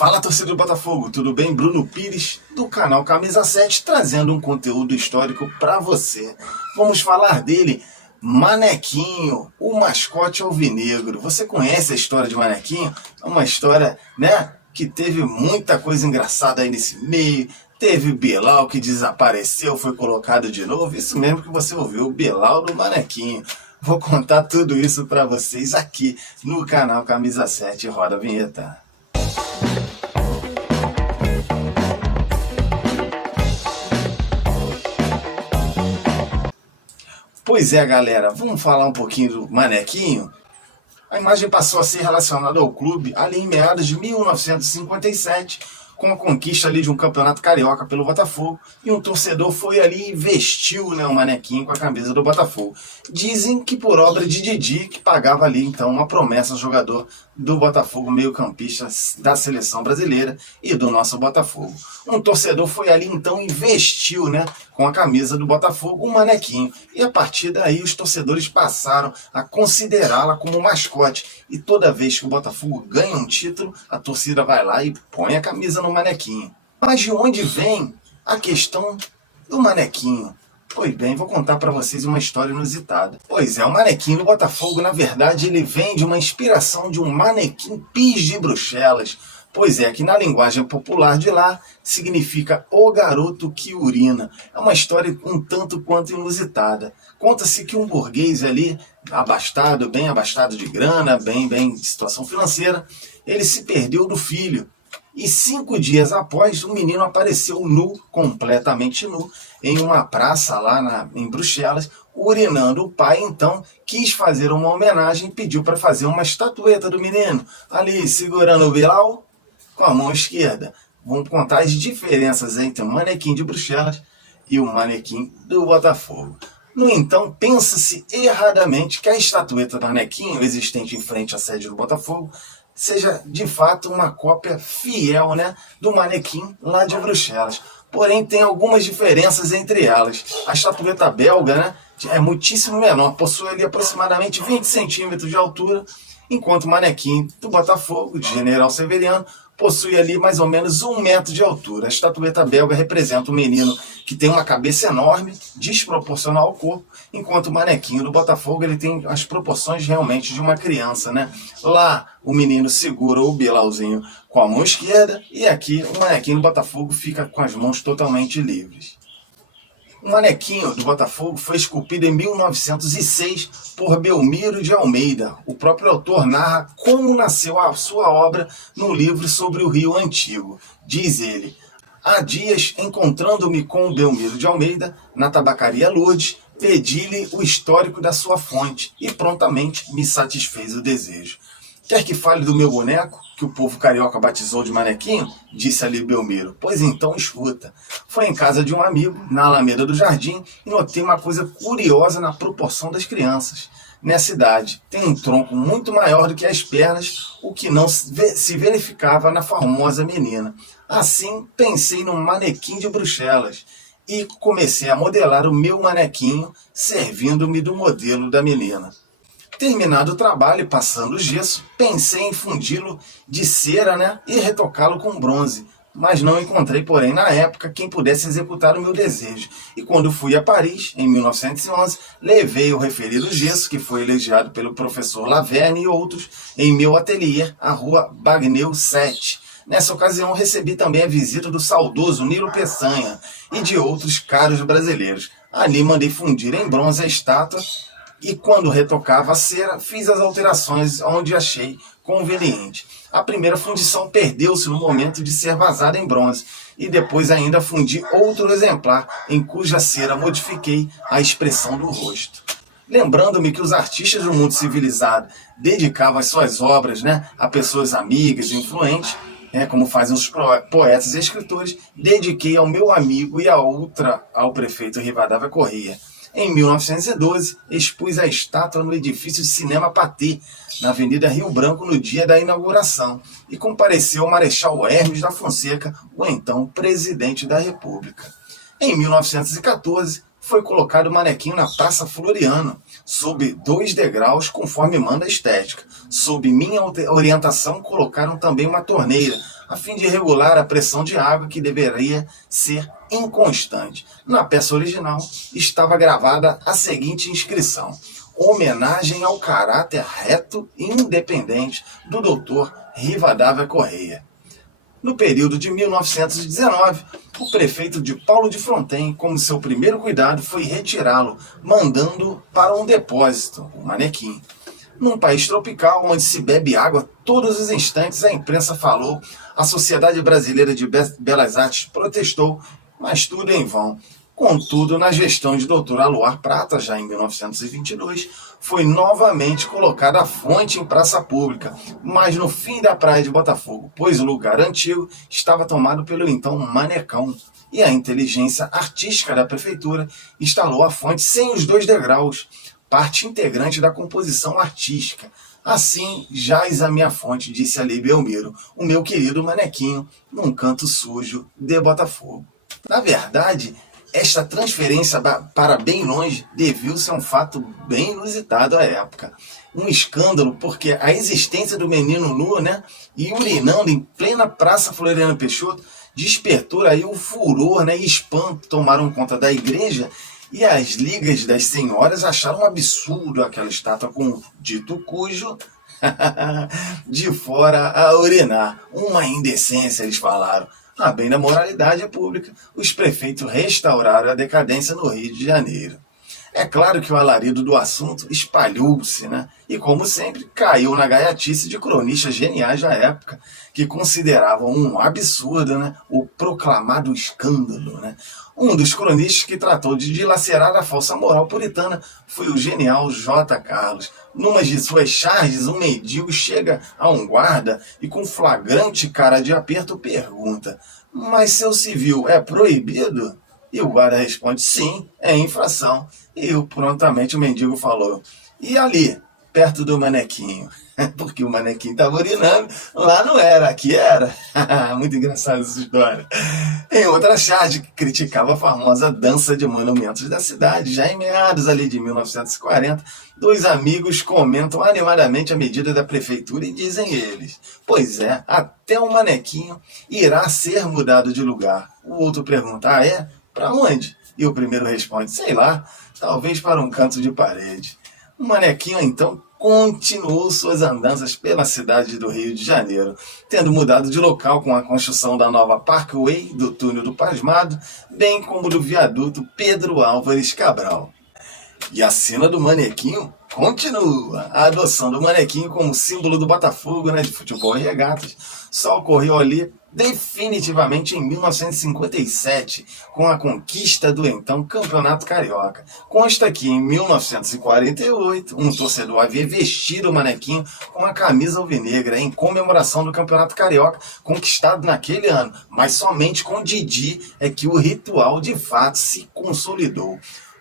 Fala, torcedor do Botafogo, tudo bem? Bruno Pires, do canal Camisa 7, trazendo um conteúdo histórico para você. Vamos falar dele, Manequinho, o mascote alvinegro. Você conhece a história de Manequinho? É uma história, né, que teve muita coisa engraçada aí nesse meio. Teve Bilal que desapareceu, foi colocado de novo. Isso mesmo que você ouviu, o Bilal do Manequinho. Vou contar tudo isso para vocês aqui no canal Camisa 7. Roda a vinheta. Pois é, galera, vamos falar um pouquinho do Manequinho? A imagem passou a ser relacionada ao clube ali em meados de 1957, com a conquista ali de um campeonato carioca pelo Botafogo, e um torcedor foi ali e vestiu, né, o Manequinho com a camisa do Botafogo. Dizem que por obra de Didi, que pagava ali então uma promessa ao jogador do Botafogo, meio-campista da seleção brasileira e do nosso Botafogo. Um torcedor foi ali então e vestiu, né, com a camisa do Botafogo, um Manequinho. E a partir daí os torcedores passaram a considerá-la como mascote. E toda vez que o Botafogo ganha um título, a torcida vai lá e põe a camisa no Manequinho. Mas de onde vem a questão do Manequinho? Pois bem, vou contar para vocês uma história inusitada. Pois é, o Manequinho do Botafogo, na verdade, ele vem de uma inspiração de um manequim pis de Bruxelas. Pois é, que na linguagem popular de lá significa o garoto que urina. É uma história um tanto quanto inusitada. Conta-se que um burguês ali, abastado, bem abastado de grana, bem de situação financeira, ele se perdeu do filho. E 5 dias após, o menino apareceu nu, completamente nu, em uma praça lá em Bruxelas, urinando. O pai, então, quis fazer uma homenagem e pediu para fazer uma estatueta do menino, ali segurando o Bilal com a mão esquerda. Vamos contar as diferenças entre o manequim de Bruxelas e o manequim do Botafogo. No entanto, pensa-se erradamente que a estatueta do Manequinho, existente em frente à sede do Botafogo, seja de fato uma cópia fiel, né, do manequim lá de Bruxelas. Porém, tem algumas diferenças entre elas. A estatueta belga, né, é muitíssimo menor, possui ali aproximadamente 20 centímetros de altura, enquanto o manequim do Botafogo, de General Severiano, possui ali mais ou menos 1 metro de altura. A estatueta belga representa um menino que tem uma cabeça enorme, desproporcional ao corpo, enquanto o manequinho do Botafogo ele tem as proporções realmente de uma criança, né? Lá o menino segura o Bilalzinho com a mão esquerda e aqui o manequinho do Botafogo fica com as mãos totalmente livres. O Manequinho do Botafogo foi esculpido em 1906 por Belmiro de Almeida. O próprio autor narra como nasceu a sua obra no livro sobre o Rio Antigo. Diz ele: há dias, encontrando-me com o Belmiro de Almeida na tabacaria Lourdes, pedi-lhe o histórico da sua fonte e prontamente me satisfez o desejo. Quer que fale do meu boneco, que o povo carioca batizou de Manequinho? Disse ali Belmiro. Pois então escuta. Foi em casa de um amigo, na Alameda do Jardim, e notei uma coisa curiosa na proporção das crianças. Nessa idade, tem um tronco muito maior do que as pernas, o que não se verificava na formosa menina. Assim, pensei num manequim de Bruxelas e comecei a modelar o meu manequinho, servindo-me do modelo da menina. Terminado o trabalho e passando o gesso, pensei em fundi-lo de cera, né, e retocá-lo com bronze. Mas não encontrei, porém, na época, quem pudesse executar o meu desejo. E quando fui a Paris, em 1911, levei o referido gesso, que foi elogiado pelo professor Laverne e outros, em meu ateliê, a rua Bagneux 7. Nessa ocasião, recebi também a visita do saudoso Nilo Peçanha e de outros caros brasileiros. Ali mandei fundir em bronze a estátua, e quando retocava a cera, fiz as alterações onde achei conveniente. A primeira fundição perdeu-se no momento de ser vazada em bronze, e depois ainda fundi outro exemplar, em cuja cera modifiquei a expressão do rosto. Lembrando-me que os artistas do mundo civilizado dedicavam as suas obras, né, a pessoas amigas e influentes, como fazem os poetas e escritores, dediquei ao meu amigo e a outra ao prefeito Rivadavia Corrêa. Em 1912, expus a estátua no edifício Cinema Pathé, na Avenida Rio Branco, no dia da inauguração, e compareceu o Marechal Hermes da Fonseca, o então presidente da República. Em 1914, foi colocado o manequinho na Praça Floriano, sob 2 degraus, conforme manda a estética. Sob minha orientação, colocaram também uma torneira, a fim de regular a pressão de água que deveria ser inconstante. Na peça original estava gravada a seguinte inscrição: homenagem ao caráter reto e independente do Dr. Rivadavia Correia. No período de 1919, o prefeito de Paulo de Fronten, como seu primeiro cuidado, foi retirá-lo, mandando para um depósito, o manequim. Num país tropical, onde se bebe água todos os instantes, a imprensa falou, a Sociedade Brasileira de Belas Artes protestou, mas tudo em vão. Contudo, na gestão de Dr. Aluar Prata, já em 1922, foi novamente colocada a fonte em praça pública, mas no fim da praia de Botafogo, pois o lugar antigo estava tomado pelo então Manecão, e a inteligência artística da prefeitura instalou a fonte sem os 2 degraus, parte integrante da composição artística. Assim, jaz a minha fonte, disse ali Belmiro, o meu querido manequinho, num canto sujo de Botafogo. Na verdade, esta transferência para bem longe deviu-se a um fato bem inusitado à época. Um escândalo, porque a existência do menino nu, e urinando em plena Praça Floriano Peixoto, despertou aí o furor, e espanto tomaram conta da igreja, e as ligas das senhoras acharam um absurdo aquela estátua com dito cujo de fora a urinar. Uma indecência, eles falaram. A bem da moralidade pública, os prefeitos restauraram a decadência no Rio de Janeiro. É claro que o alarido do assunto espalhou-se, e como sempre, caiu na gaiatice de cronistas geniais da época, que consideravam um absurdo, o proclamado escândalo. Um dos cronistas que tratou de dilacerar a falsa moral puritana foi o genial J. Carlos. Numa de suas charges, um mendigo chega a um guarda e com flagrante cara de aperto pergunta: mas seu civil é proibido? E o guarda responde: sim, é infração. E prontamente o mendigo falou: e ali, perto do manequinho? Porque o manequim estava urinando, lá não era, aqui era. Muito engraçada essa história. Em outra charge que criticava a famosa dança de monumentos da cidade, já em meados ali de 1940, 2 amigos comentam animadamente a medida da prefeitura e dizem eles: pois é, até o manequinho irá ser mudado de lugar. O outro pergunta: ah é? Para onde? E o primeiro responde: sei lá, talvez para um canto de parede. O manequinho então continuou suas andanças pela cidade do Rio de Janeiro, tendo mudado de local com a construção da nova Parkway, do túnel do Pasmado, bem como do viaduto Pedro Álvares Cabral. E a cena do manequinho continua. A adoção do manequinho como símbolo do Botafogo, de futebol e regatas, só ocorreu ali definitivamente em 1957, com a conquista do então Campeonato Carioca. Consta que em 1948, um torcedor havia vestido o manequinho com a camisa alvinegra em comemoração do Campeonato Carioca conquistado naquele ano, mas somente com Didi é que o ritual de fato se consolidou.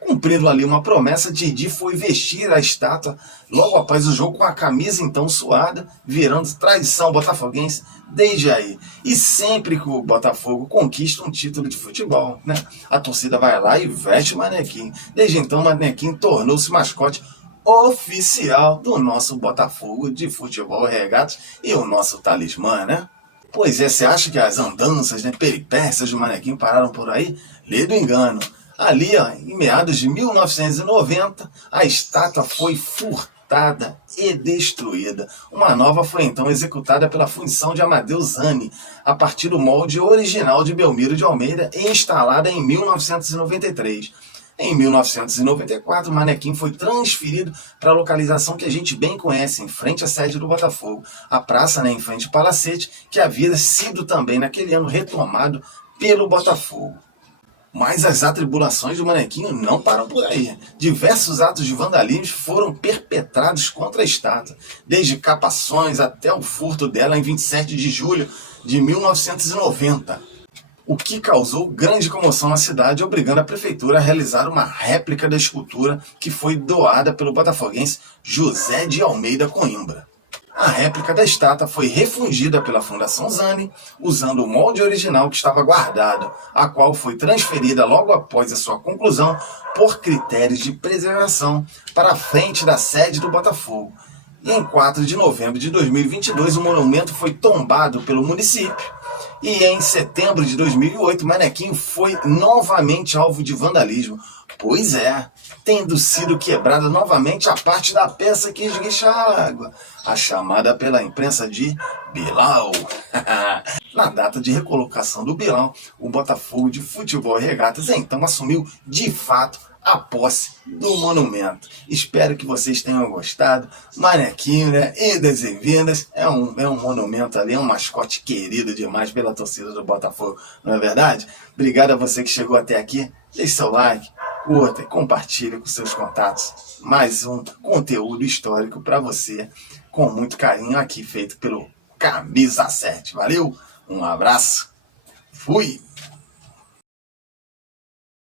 Cumprindo ali uma promessa, Didi foi vestir a estátua logo após o jogo com a camisa então suada, virando tradição botafoguense desde aí. E sempre que o Botafogo conquista um título de futebol, a torcida vai lá e veste o manequim. Desde então o manequim tornou-se mascote oficial do nosso Botafogo de futebol e regatas e o nosso talismã, Pois é, você acha que as andanças, peripécias do manequim pararam por aí? Lê do engano. Ali, em meados de 1990, a estátua foi furtada e destruída. Uma nova foi então executada pela fundição de Amadeu Zani, a partir do molde original de Belmiro de Almeida e instalada em 1993. Em 1994, o manequim foi transferido para a localização que a gente bem conhece, em frente à sede do Botafogo, a praça em frente ao Palacete, que havia sido também naquele ano retomado pelo Botafogo. Mas as atribulações do manequinho não param por aí. Diversos atos de vandalismo foram perpetrados contra a estátua, desde capações até o furto dela em 27 de julho de 1990. O que causou grande comoção na cidade, obrigando a prefeitura a realizar uma réplica da escultura que foi doada pelo botafoguense José de Almeida Coimbra. A réplica da estátua foi refundida pela Fundação Zani, usando o molde original que estava guardado, a qual foi transferida logo após a sua conclusão por critérios de preservação para a frente da sede do Botafogo. E em 4 de novembro de 2022, o monumento foi tombado pelo município. E em setembro de 2008, o manequim foi novamente alvo de vandalismo. Pois é, tendo sido quebrada novamente a parte da peça que esguicha a água, a chamada pela imprensa de Bilal. Na data de recolocação do Bilal, o Botafogo de Futebol e Regatas então assumiu de fato a posse do monumento. Espero que vocês tenham gostado. Manequinho, né? Idas e vindas. É um monumento ali, é um mascote querido demais pela torcida do Botafogo, não é verdade? Obrigado a você que chegou até aqui. Deixe seu like, curta e compartilhe com seus contatos. Mais um conteúdo histórico para você, com muito carinho aqui, feito pelo Camisa 7. Valeu, um abraço, fui!